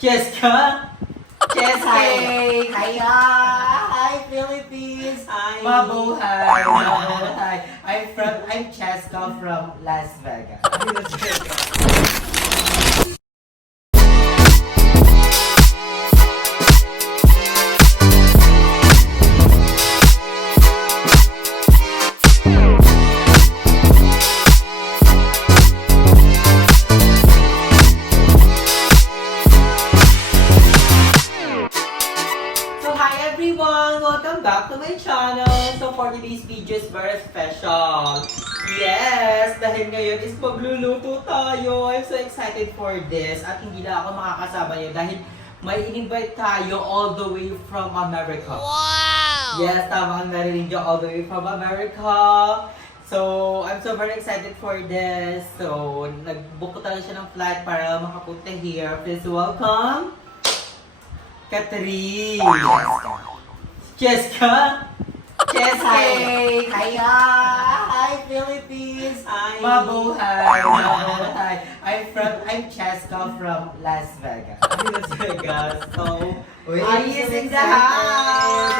Cheska! Cheska! Hiya! Hi, Philippines! Hi! Mabuhay! Mabuhay! I'm Cheska from Las Vegas. So hi everyone! Welcome back to my channel! So for today's video is very special. Yes! Dahil ngayon is magluluto tayo. I'm so excited for this. At hindi na ako makakasama niyo dahil may in-invite tayo all the way from America. Wow! Yes, tama ang narinig niyo, all the way from America. So, I'm so very excited for this. So, nag-book ko talaga siya ng flight para makapunta here. Please welcome Catherine! Cheska! Cheska! Hiya! Hi, Philippines! Hi! Mabuhay! Mabuhay! I'm Cheska from Las Vegas. Las Vegas. So, Uy, Ayi is in the house!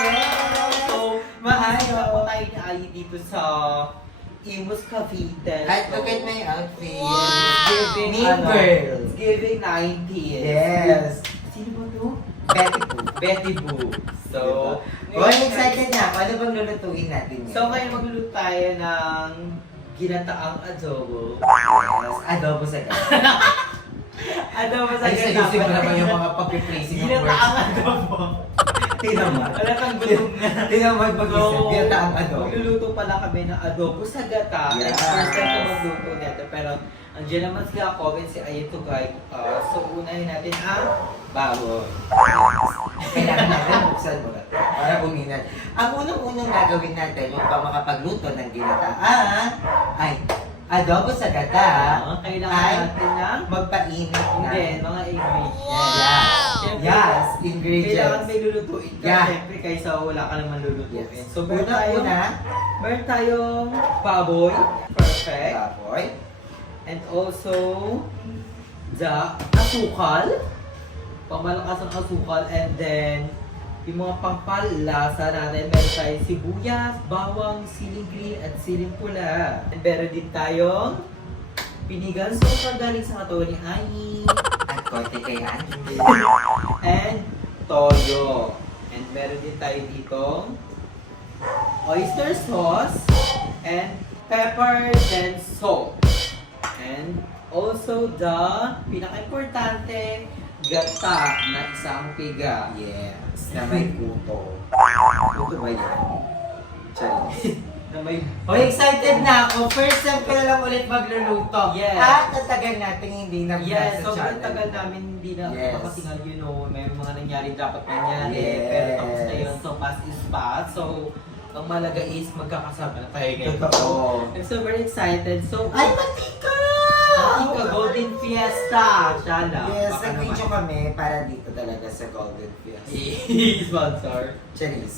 So, mahayop po tayo ni Ayi dito sa Imus Cavite. At look at my outfit. Giving, Mean girls. Giving 90s. Yes. Sino ba to? Betty Boo. Betty Boo. So, Oh, excited na ako. Ano bang lulutuin natin ngayon? So, ngayon magluluto tayo ng ginataang adobo. Yes, adobo sa gata. Adobo sa Ay, sayusin mo naman yung mga pag-phrasing ng words. Ginataang adobo. Tinamad. Wala kang gutom na. Tinamad mag-isip. Ginataang adobo. Magluluto pala kami ng adobo sa gata. Yes. First time ko magluto nito. Pero, andiyan naman si ako and si Ayen to guide us. So, unahin natin ang baboy. Kailangan natin buksan mo na ito para buminan. Ang unang-unang gagawin natin upang makapagluto ng ginataan ay adobo sa gata Kailangan ay natin ng magpainit na. hindi, mga ingredients. Yes. Siyempre, Yes, Kailangan ingredients. may lulutuin ka, Yeah. siyempre, kaysa wala ka naman lulutuin. Yes. So, meron Una, tayong baboy. Perfect. baboy. And also, the asukal. Pamalakas ang asukal. And then, yung mga pangpalasa natin, meron tayong sibuyas, bawang, siling green, at siling pula. And meron din tayong pinigang sukal galing sa katawan ni Ayi. At konti kay Angie. And toyo. And meron din tayo dito oyster sauce and pepper and salt. And also the pinaka-importante gata na isang piga. Yes, na may kuto. Kuto ba yan? Charis. Na may Oh, excited na ako. First time ko na lang ulit magluluto. Yes. At tatagal natin hindi na Yes, sa sobrang channel. tagal namin hindi na Yes. makasingal, you know, may mga nangyari dapat nangyari, Yes. pero tapos na yun, so past is past. So, ang malaga is magkakasama na tayo ngayon. Totoo. I'm so very excited. So, Ay, matika! Matika Golden Fiesta! Shala. Yes, Baka nag-video kami para dito talaga sa Golden Fiesta. Sponsor. Charis.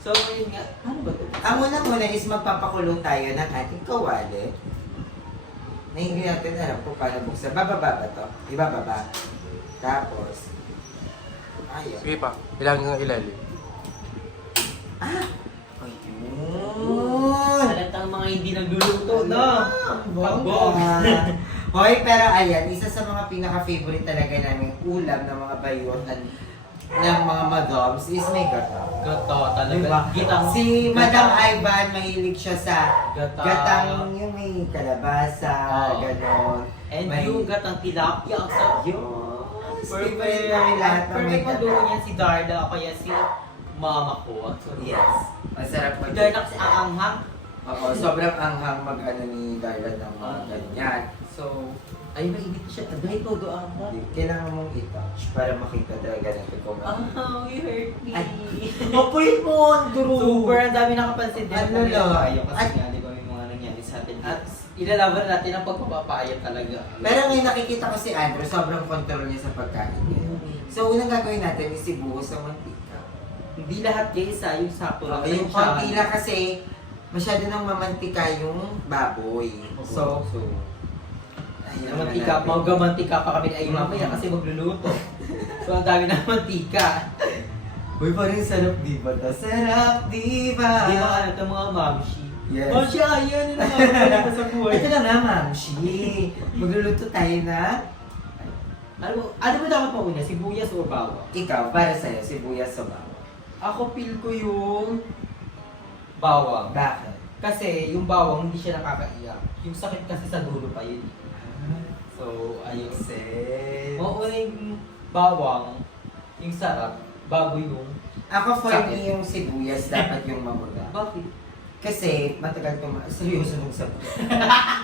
So, yun nga. Ano ba ito? Ang unang-una is magpapakulong tayo ng ating kawali. Na hindi natin alam kung paano buksan. Bababa ba to? Ibababa. Tapos, ayun. Sige pa, kailangan ng ilalim. Ayun! Halatang mga hindi nagluluto, no? Pagbog. Hoy, pero ayan, isa sa mga pinaka-favorite talaga naming ulam ng mga bayutan ng mga madoms is may gata. Gato, talaga. Diba? Gitang, Si Madam Ivan, mahilig siya sa Gata. gatang yung may kalabasa, Oo. ganon. And May- yung gatang tilapia, ang sarap. Yun! Perfect. Favorite namin lahat ng may Perfect gata. magluto niya si Darla, o kaya si mama ko. Yes. Masarap Si mag- Darla kasi ang anghang. Oo, sobrang anghang mag-ano ni Darla ng mga ganyan. So, ay mainit siya. Dahil todo ata. Kailangan mong i-touch para makita talaga natin kung Oh, you hurt me. Ay. Apoy mo, Andrew! Super, ang dami nakapansin din. Ano Kung lang? tayo kasi At- nga, di ba, may mga nangyari sa atin. At ilalaban natin ang pagpapapayat talaga. Pero ngayon nakikita ko si Andrew, sobrang control niya sa pagkain niya. So, unang gagawin natin is ibuhos ng mantika. Hindi lahat guys, yung sakto lang. Yung konti lang kasi masyado nang mamantika yung baboy. So, Mantika, magamantika pa kami ay mamaya kasi magluluto. So, ang dami ng mantika. Uy, parang sarap di ba? Sarap di ba? Di ba ano ito mga mamshi? Yes. Mamshi, ayan na naman ko sa buhay. Ito na nga, Mamshi. Magluluto tayo na. Ano ba dapat mauna? Sibuyas o bawang? Ikaw, para sa'yo, sibuyas sa bawang. Ako feel ko yung bawang. Bakit? Kasi yung bawang hindi siya nakakaiyak. Yung sakit kasi sa dulo pa yun. So, ayun. Sis. Mauna yung bawang, yung sarap, bago yung... Ako for Sakit. me yung sibuyas dapat yung mamula. Bakit? Kasi matagal seryoso nung sabi.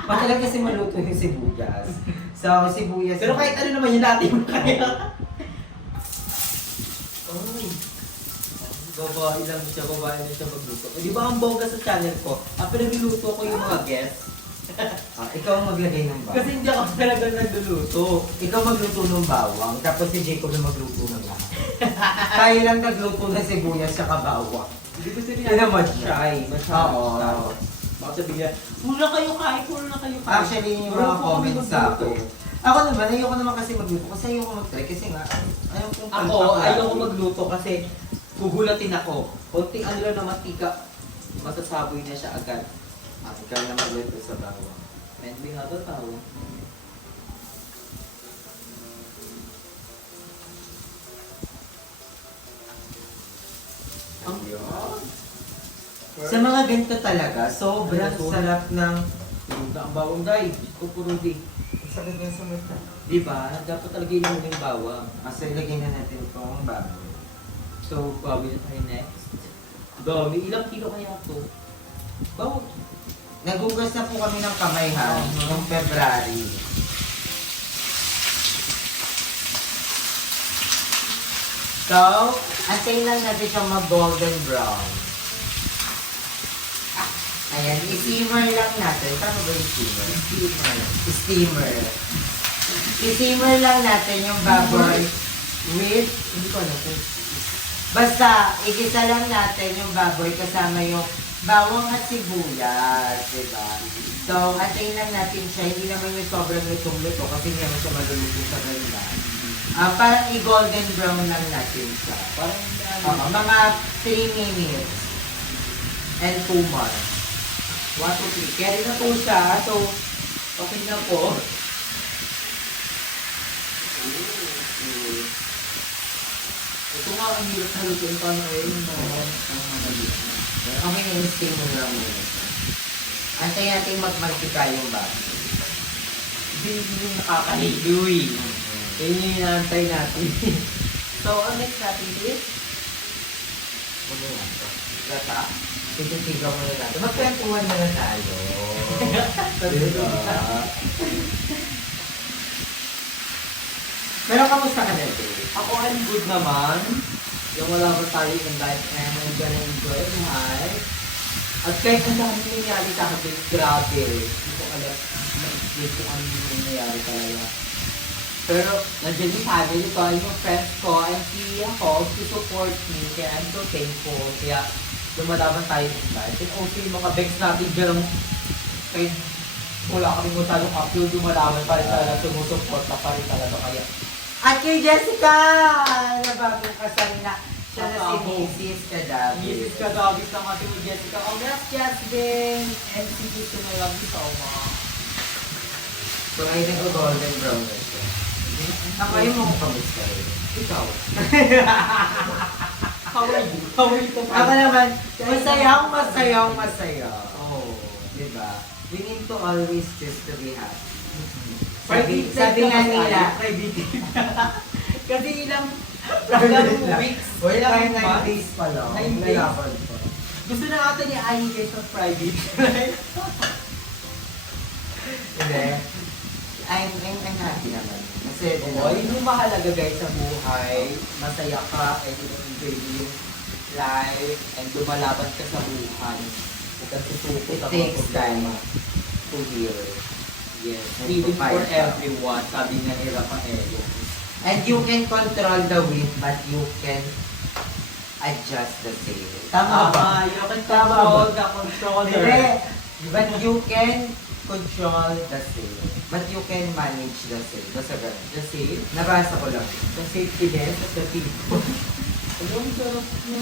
Matagal kasi maluto yung sibuyas. So, sibuyas. Pero kahit ano naman yun natin yung kaya. Ay. Babae lang siya magluto. Di ba ang bongga sa channel ko? Pinagluluto ko yung mga guests. Ikaw ang maglagay ng bawang. Kasi hindi ako talaga nagluluto. Ikaw magluto ng bawang, tapos si Jacob na magluto ng lahat. Tayo lang nagluto ng sibuyas sa bawang. Hindi ko sabihin Yun naman shy. Oo. Baka sabihin niya, muna kayo kahit, muna kayo kahit. Actually, yung Pero mga ako comments sa magluto. akin. Ako naman, ayoko naman kasi magluto. Kasi ayoko mag-try. Kasi nga, ayaw kong Ako, ayoko magluto kasi gugulatin ako. Konting ano lang na matika, masasaboy na siya agad. Ikaw na magluto sa bawang. Hindi nga to tao. Ang Sa mga ganito talaga, sobrang sarap ng... ang bawang guys, ko puro di. Sakit nga sa mata. Di ba? Dapat talaga yung yung bawang. Kasi ilagay na natin itong bago. So, bawi na tayo next. Dami, ilang kilo kaya to? Bawang. Nagugas na po kami ng kamay ha, noong February. So, antayin lang natin siyang mag-golden brown. Ayan, i-steamer lang natin. Tama ba yung steamer? Steamer. I-steamer lang natin yung baboy with... Hindi ko alam. Basta, igisa lang natin yung baboy kasama yung bawang at sibuyas, diba? So, antayin lang natin siya. Hindi naman yung sobrang lutong-luto kasi hindi naman siya maluluto sa ganda. Parang i-golden brown lang natin siya. Parang Mga 3 minutes and 2 more. 1, 2, 3. Carry na po siya. So, okay na po. Ito nga ang hirap na lutuin pa na yung madali. Okay na yung steam mo lang muna siya. Antayin natin magmantika yung baboy. Hindi yung nakakaligoy. Yun yung inaantay natin. So, ang next natin is Ano yan? Gata? Tititigaw mo na natin. Magkwentuhan na na tayo. Diba? Pero kamusta ka na, Jay? ako I'm good naman. Yung wala ba tayo ng life and I'm gonna enjoy life. At kahit ang dami nangyari sa akin, grabe. Hindi ko alam, ma-explain kung ano yung nangyayari talaga. Pero, nandiyan yung family ko, yung friends ko, and si ako, to support me, kaya I'm so thankful. Kaya, lumalaban tayo in life. And also yung mga begs natin dyan, kahit wala kami masyadong upload, lumalaban pa rin talaga, sumusupport na pa rin talaga. Kaya, At kay Jessica! Na bagong kasal na. Siya na si Ako. Mrs. Kadabi. Mrs. Kadabis ng ating mo, Jessica. Congrats, Jasmine! And si Gusto na lang so much. So, ay nag-golden brown na siya. Ako ay mo kung kamusta rin. Ikaw. How are you? How are you? Ako naman, masaya. Oh. Diba? We need to always choose to be happy. Private Sabi nga nila, Private. Kasi ilang Private lang. weeks, Wait, ilang kaya 9 months. days pa lang. 9 days. Nalaban pa. Gusto na ata ni Ayi guys ng private. Hindi. I'm happy naman. Kasi, Oo, yun yung mahalaga guys sa buhay. Masaya ka, and enjoy mo yung life, and lumalaban ka sa buhay. Huwag kang susuko it sa mga takes problema. time to heal. Yes, And freedom to fight for back. everyone, sabi nga ni Rafael. And you can control the wind, but you can adjust the sail. Tama ba? You can Tama control ba? the controller. Hindi. But you can control the sale. But you can manage the sale. Basta ganun. The safe. Nabasa ko lang. The safety desk at the people. Ang sarap na.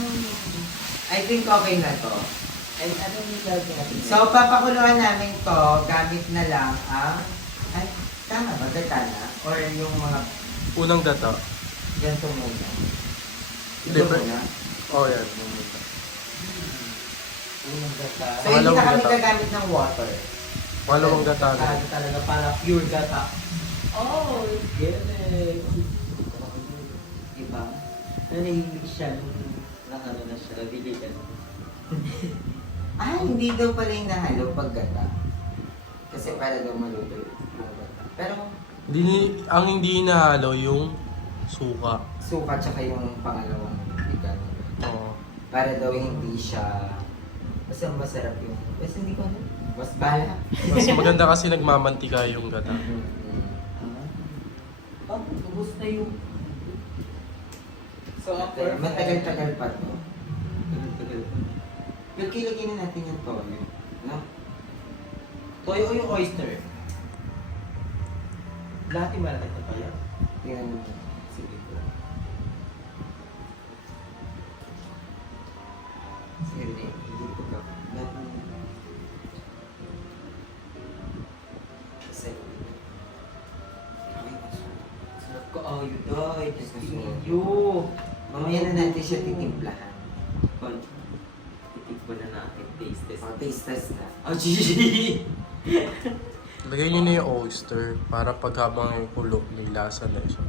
I think okay na to. And ano yung lalagyan natin? So, papakuluan namin to gamit na lang ang... Ay, tama ba? Gata na? Or yung mga Unang data. ganito muna? Ito Different. muna? Oh, yan. Unang gata. So, hindi na kami Pangalawang gata. gagamit ng water. Pangalawang data. Ano talaga para pure gata. Oh, galing. Diba? Nanahimik siya nung nakano na siya. Nabili ka na. Ah, hindi daw pala yung nahalo pag gata. Kasi para daw maluto yung gata. Pero, Ang hindi nahalo yung suka. suka tsaka yung pangalawang ikan. Oo. Para daw hindi siya... Basta masarap yung... Basta hindi ko ano. Mas bala. Mas maganda kasi nagmamantika yung gata. Ah, ubus na yung... So, after... Matagal-tagal pa to. Matagal-tagal pa. Yung kilagin na natin yung toyo. No? Toyo o yung oyster? Lahat yung malaki na pa yan. Tingnan mo. Sige ko. Sige rin. Hindi ko ka. Lahat mo. Sige. Ay, masarap. Sarap ko. Oh, you died. Yes, Just masarap. you. Mamaya na natin siya titimplahan. Titikbo na natin. Taste test. O, taste test na. Oh, gee! Lagay nyo na yung oyster para pag habang yung kulo, may lasa na siya.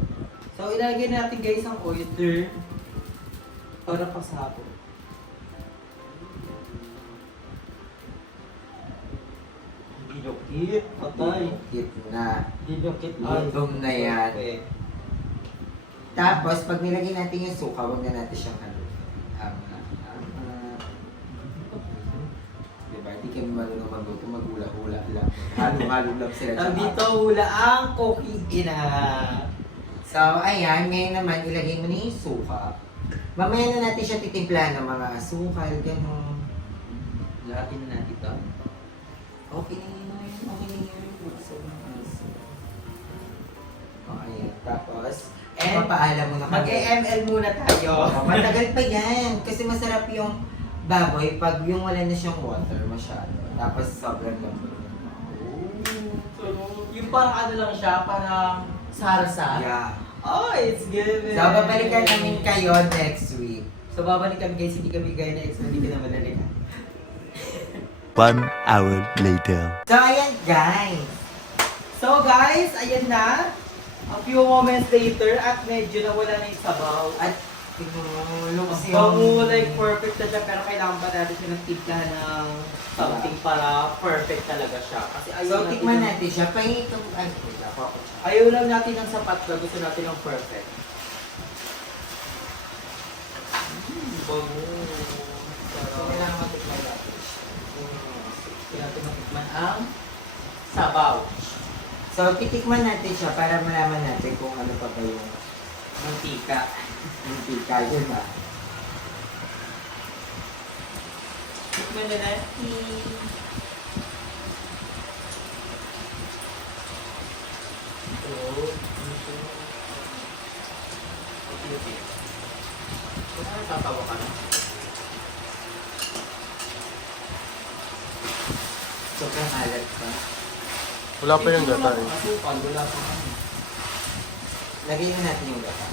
So, ilalagay natin guys ang oyster para pasabog. Dilokit. Patay. Cute na. Dilokit. Gutom na yan. Okay. Tapos, pag nilagay natin yung suka, huwag na natin siyang halo. Diba? Hindi kami marunong magluto, maghula-hula lang. Halo-halo lang sila. Ang dito hula ang cooking ina. So, ayan. Ngayon naman, ilagay mo na yung suka. Mamaya na natin siya titimplahan ng mga asukal, gano'n. Lahatin na natin ito. Okay na yun. Okay na yun. O, ayan. Tapos, And, papaalam mo na kami. Mag-ML muna tayo. Matagal pa yan. Kasi masarap yung baboy pag yung wala na siyang water masyado. Tapos sobrang lambot. Yung parang ano lang siya, parang sarsa. Yeah. Oh, it's good. So, babalikan namin kayo next week. So, babalik kami guys, hindi kami gaya na ex, hindi ka na madalikan. 1 hour later. So, ayan guys. So guys, ayan na. A few moments later at medyo nawala na yung sabaw. At tingnan kasi Bango, like perfect na siya pero kailangan pa natin siya ng tiplahan ng something para perfect talaga siya. Kasi ayaw So, natin tikman ng- natin siya. Pahingi ito. Ay, wala ko ako siya. Ayaw lang natin ng sapat na gusto natin ng perfect. Bango. So, Sarap. kailangan matikman natin siya. Kaya natin matikman ang sabaw. So, titikman natin siya para malaman natin kung ano pa ba yung Mantika. mantika. Yun ba? Tikman na natin. Okay. Kung ano tatawa ka na? Sobrang alat pa. Wala pa yung gata eh. Asukal, wala pa kami. Lagay na natin yung gata.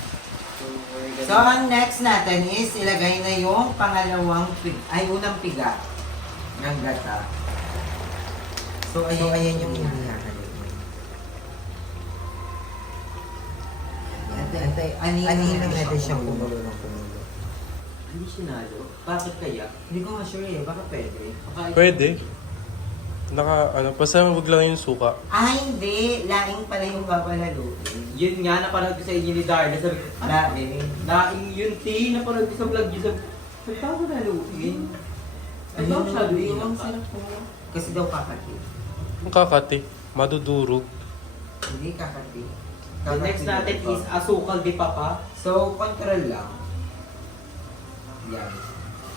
So, we're gonna- So, ang next natin is ilagay na yung pangalawang unang piga ng gata. So, ayan yung hinahalin. Anihin lang natin siyang kumulo ng kumulo. Hindi sinalo? Bakit kaya? Hindi ko nga sure eh, baka pwede. Baka- Pwede. Basta wag lang yung suka. Ah, hindi. Laing pala yung papalaluin. Yun nga, napanood ko sa inyo ni Darla. Sabi ko, Laing. naing yun, T. Napanood ko sa vlog niyo. Sabi ko, ako naluin. Ay, Ayun, masyado ayun, yun. ang sarap po. Kasi daw kakati. Ang kakati, madudurog. Hindi kakati. The next natin daw. is asukal di papa. So, control lang. Yan.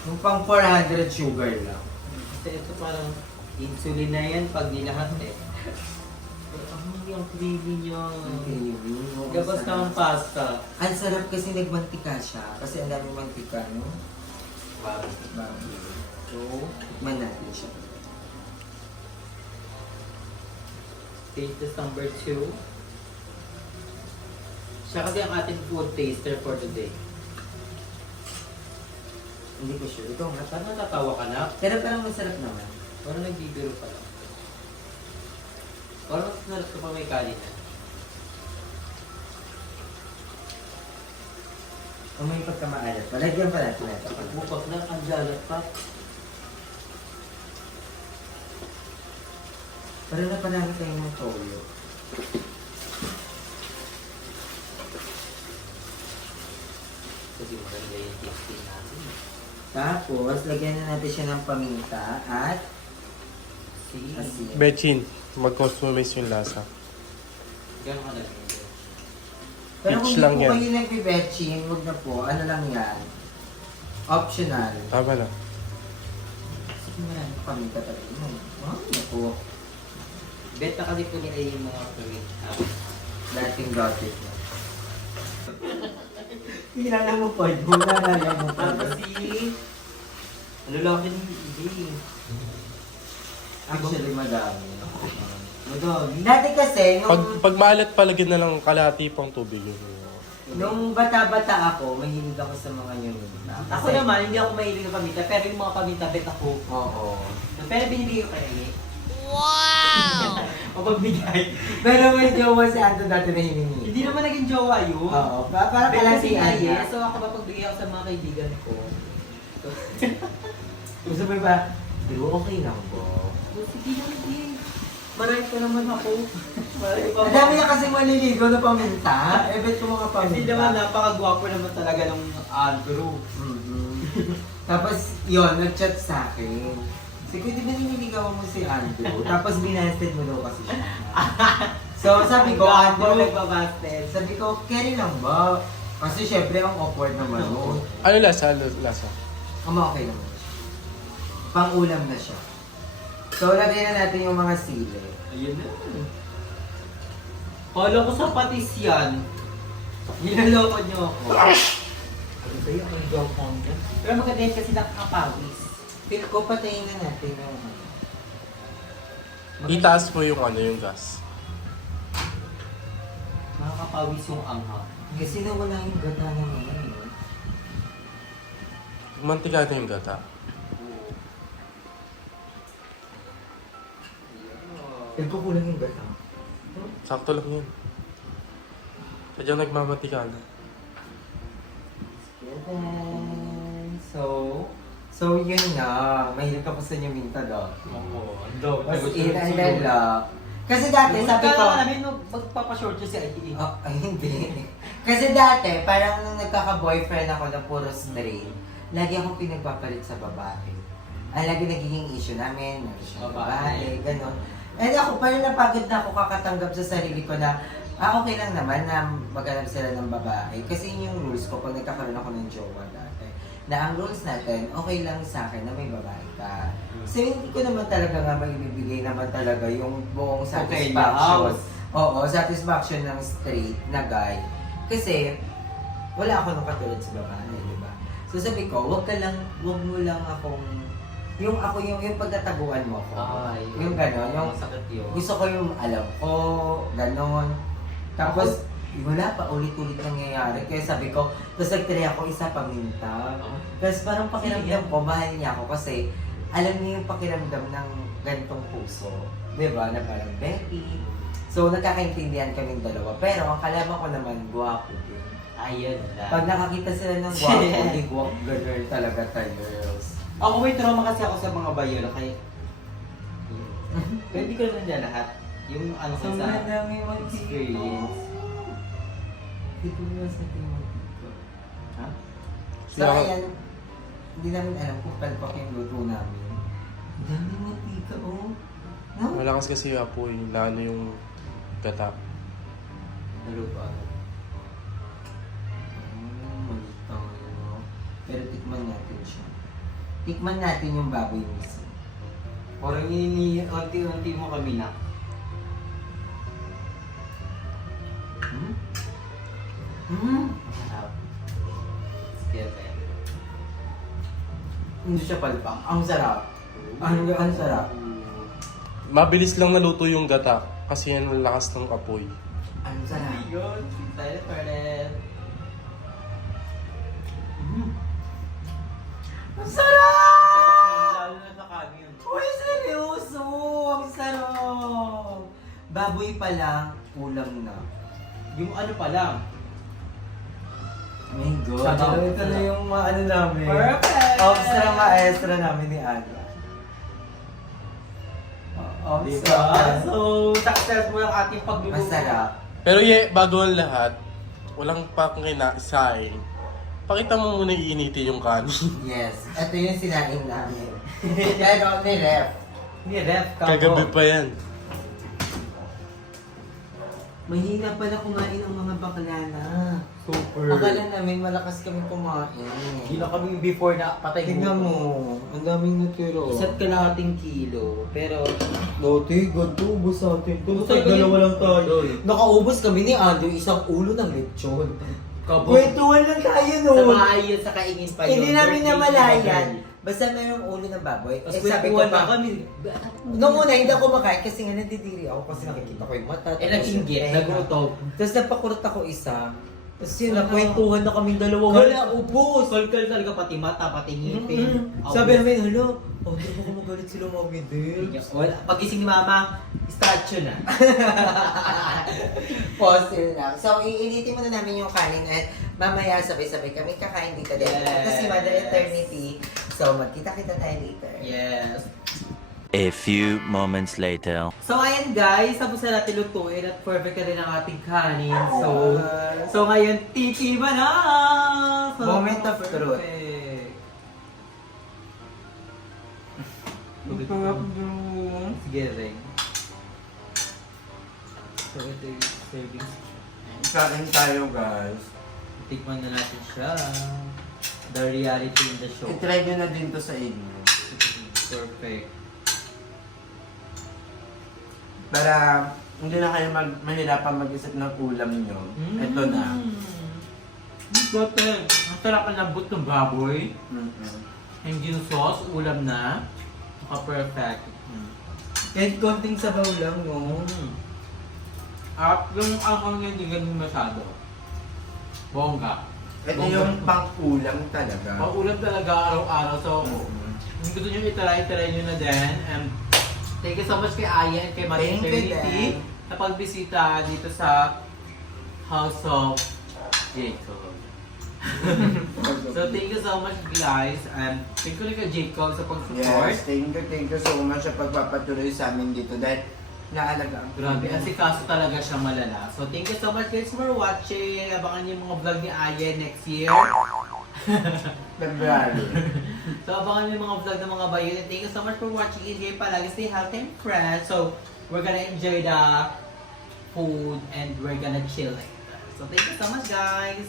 Yung pang 400 sugar lang. Kasi ito parang Insulin na yan pag nilahat eh. Ay, ang creamy niya. Gabas na ang pasta. Ang sarap kasi nagmantika siya. Kasi ang daming mantika, no? Wow. So, tikman natin siya. Taste test number 2. Siya kasi ang ating food taster for today. Hindi ko sure. Ikaw nga. Parang natatawa ka na. Pero parang masarap naman. Parang nagbibiro ka lang. Parang narap ka pa may kanin na. Kung may pagkamaalat, palagyan pa natin ito. Pagbukas na, ang jalat pa. Parang napanami tayo ng toyo. Kasi maganda yung tasting natin. Tapos, lagyan na natin siya ng paminta at See? asin. Betchin, mag-customize yung lasa. Gano'n ka na. Pero kung Peach hindi lang po yan. kayo nagpibetching, huwag na po. Ano lang yan? Optional. Tama na. Sige na, paminta talaga. Oh, naku. Bet na kasi ko nila yung mga fruit. Dating dotted na. Kilala mo po, kilala mo po. Kasi, ano lang din hindi. Actually, madami. Madami. Dati kasi, Pag maalat, palagyan na lang kalahati pang tubig yun. nung bata-bata ako, mahilig ako sa mga yun. Ako naman, hindi ako mahilig ng paminta, pero yung mga paminta, bet ako. Oo. Pero binibigay ko kay Amy. Wow! o pagbigay. Pero may jowa si Anto dati na hiningi. Hindi naman naging jowa yun. Oo. Para Bet kasi kalasihan niya. niya. So ako mapagbigay ako sa mga kaibigan ko. So, Gusto mo ba? Di ba okay lang po? sige lang, sige. Marami pa naman ako. Marami pa Ang dami na kasi maliligo na paminta. Eh, bet ko mga paminta. Kasi naman, napakagwapo naman talaga ng Andrew. Tapos, yun, nag-chat sa akin. Sige, di ba nililigawan mo si Andrew? Tapos, binasted mo daw kasi siya. So, sabi ko, Ako Andrew, nagbabasted. sabi ko, carry lang ba? Kasi syempre, ang awkward naman noon. Ano lasa? Ano lasa? Okay naman siya. Pang-ulam na siya. So, lagyan na natin yung mga sili. Ayun na. Kala ko sa patis yan. Nilaloko niyo ako. Ano ba yung ang joke mo dyan? Pero maganda yun kasi nakakapawis. Pero ko, patayin na natin yung Itaas mo yung ano, yung gas. Nakakapawis yung anghang. Kasi nawala yung gata naman. Mantika na yung gata. Pero kulang yung gata. Sakto lang yun. Sadyang nagmamatika na. So yun na. Mahilig ako sa inyo minta daw. Oo, ang dog. Mas inalala. Kasi dati, sabi ko, namin magpapashort siya si ITE. oh, ay, hindi. Kasi dati, parang nung nagkaka-boyfriend ako na puro straight, lagi akong pinagpapalit sa babae. Ang lagi nagiging issue namin, meron siyang babae, gano'n. And ako, parang napagod na ako kakatanggap sa sarili ko na, okay lang naman na maghanap sila ng babae. Kasi yun yung rules ko pag nagkakaroon ako ng jowa dati. Na ang rules natin, okay lang sa akin na may babae ka. So hindi ko naman talaga nga maibibigay naman talaga yung buong satisfaction. Oo, satisfaction ng straight na guy. Kasi wala ako nung katulad sa babae, di ba? So sabi ko, wag mo lang akong, yung pagtataguan mo ko. Ay, Yung gano'n, yung sakit yun. gusto ko yung alam ko, gano'n. Tapos, wala pa, ulit-ulit nangyayari. Kaya sabi ko, tapos nag-try ako isa paminta. Tapos parang pakiramdam ko, mahal niya ako kasi alam niya yung pakiramdam ng ganitong puso. Diba? Na parang Becky. So, nagkakaintindihan kaming dalawa. Pero ang kalaban ko naman, guwapo din. Ayun na. Pag nakakita sila ng guwapo, di guwapo, girl talaga tayo. Ako may trauma kasi ako sa mga bayolo kaya... Pero hindi ko naman dyan lahat. Yung ano ko So, sa madami mo experience. Dito mo sa dito. Ha? So, ayan, hindi namin alam kung palpak yung luto namin. Ang dami mantika, oh. No? Malakas kasi yung apoy, na ano yung gata. Nalupa ako. Malitaw yun, no? Pero tikman natin siya. Tikman natin yung baboy mismo. Parang unti-unti mo kami na. Masarap. Sige, be. Hindi siya palpang. Ang sarap. Ang sarap. Mabilis lang naluto yung gata kasi yan ang lakas ng apoy. Ang sarap. Yun, excited for it. Ang sarap! Lalo na sa kanin. Uy, seryoso! Ang sarap! Baboy pa lang, ulam na. Yung ano pa lang. My God. Sarap. Ito na yung ano namin. Perfect! Extra maestra namin ni Ana. Diba? So, successful ang ating pagluluto. Masarap. Pero bago ang lahat, walang pakinasain. Pakita mo muna iinitin yung kanin. Yes. Ito yung sinain namin. Pero ni Ref. Ni Ref ka Kagabi pa yan. Mahina pala kumain ang mga bakla na. Super. Akala namin malakas kami kumain. Hindi na kami before na patay Tingnan mo, ang daming natira. Isa't kalahating kilo. Pero, Dati, ganito, ubos natin. Ubos tayo, dalawa lang tayo. Nakaubos kami ni Ando, isang ulo ng lechon. Kwentuhan lang tayo sa noon. bahay yun, sa kaingin pa yun. Hindi namin Birthday namalayan. ni Basta mayroong ulo ng baboy. Tapos sabi ko kwentuhan na pa, kami. nung una hindi ako makain kasi nga nadidiri ako kasi nakikita ko yung mata. Eh, nag-inggit, nagutom. Tapos napakurot ako isa. Tapos yun, nakwentuhan na kami dalawa. Wala, Wala, ubos. Kalkal talaga pati mata, pati ngipin. Sabi namin, hala, hindi ko magalit sila mga Debs. Wala. Pagising ni Mama, statue na. Fossil lang. So, iinitin muna namin yung kanin at mamaya sabay-sabay kami kakain dito din. Yes. Kasi Mother Eternity. So, magkita-kita tayo later. Yes. A few moments later. So ayan guys, tapos na natin lutuin at perfect na rin ang ating kanin. So ngayon, titiba na! So, Moment of truth. Sige, Reng. So ito yung serving. Kain tayo, guys. Tikman na natin siya. The reality in the show. I-try nyo na din to sa inyo. Perfect. Para hindi na kayo mahirapan mag-isip ng ulam nyo. Ito na. Perfect. Ang sarap ang lambot ng baboy. Mm-hmm. Hindi yung sauce, ulam na. Perfect. Kahit konting sabaw lang, no? At yung angkang niya hindi ganun masyado. Bongga. Ito yung pang-ulam talaga. Pang-ulam talaga araw-araw. So, kung gusto nyo itry nyo na din. And thank you so much kay Aya and kay Mother Thank you, Eternity Dan. sa pagbisita dito sa House of Jacob. So, thank you so much guys. And thank you kay Jacob sa pag-support. Yes, thank you so much sa pagpapatuloy sa amin dito dahil naalagaan. Grabe, kasi kaso talaga siya malala. So, thank you so much guys for watching. Abangan niyo yung mga vlog ni Aya next year. February. So, abangan niyo yung mga vlog ng mga bayan. And thank you so much for watching. Enjoy palagi. Stay healthy and fresh. So, we're gonna enjoy the food and we're gonna chill later. So, thank you so much guys.